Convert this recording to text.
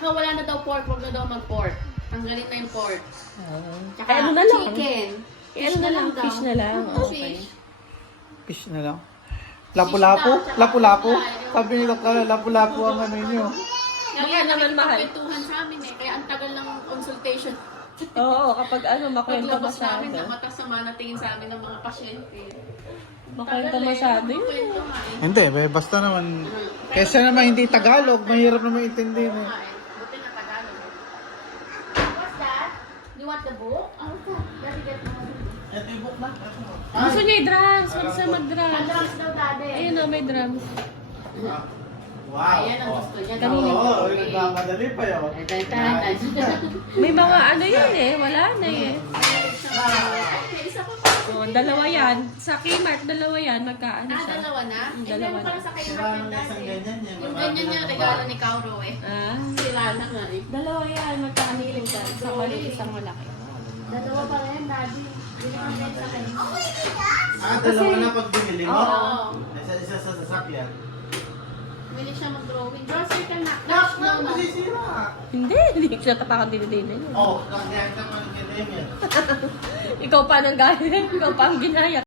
Tsaka wala na daw pork, huwag na daw mag-pork. Tanggalin na yung pork. Tsaka Ay, ano na lang? chicken. Ano na lang? daw. Fish na lang. Okay. Fish. Fish na lang. Lapu-lapu? Lapu-lapu? Sabi ni Doktor, lapu-lapu ang ano nyo. Kaya naman mahal. Kwentuhan sa amin eh. Kaya ang tagal ng consultation. Oo, kapag makwento Paglabas masyado. namin, matasama na tingin sa amin ng mga pasyente. Makwento masyado yun. Kwento nga eh. Hindi, basta naman. Kesa naman hindi Tagalog, mahirap naman intindihin eh. Buti na Tagalog. What's that? You want the book? Oh, daddy get the book. Ito yung book na. Gusto niya i-drums. Gusto siya Ang mag-drums. drums daw, daddy. Ayun o, may drums. Wow. Ayan ang gusto niya. Kanina. Oo, nagmamadali pa yun. May mga ano yun eh. Wala na eh. Okay, isa pa pa. O, dalawa yan. Sa Kmart, dalawa yan. Magkaano siya. Dalawa na? Dalawa Meron pala na. sa kayo Sira natin ng isang dati. ganyan yan. Yung ganyan niya, regalo ni Kauro eh. Ah. Sila na nga eh. Dalawa yan. Magkaano yun siya. Isang maliit, isang malaki. Dalawa pa rin, daddy. Hindi naman din sa kayo. Dalawa na pag binili mo? Oo. Isa sa sasakyan. Willing siya mag-drawing. Draw circle na. Nak, masisira. Hindi. Hindi siya tatakang dinidinin yun. Oh, kaya naman ganyan yan. Ikaw pa nang gaya. Ikaw pa ang ginaya.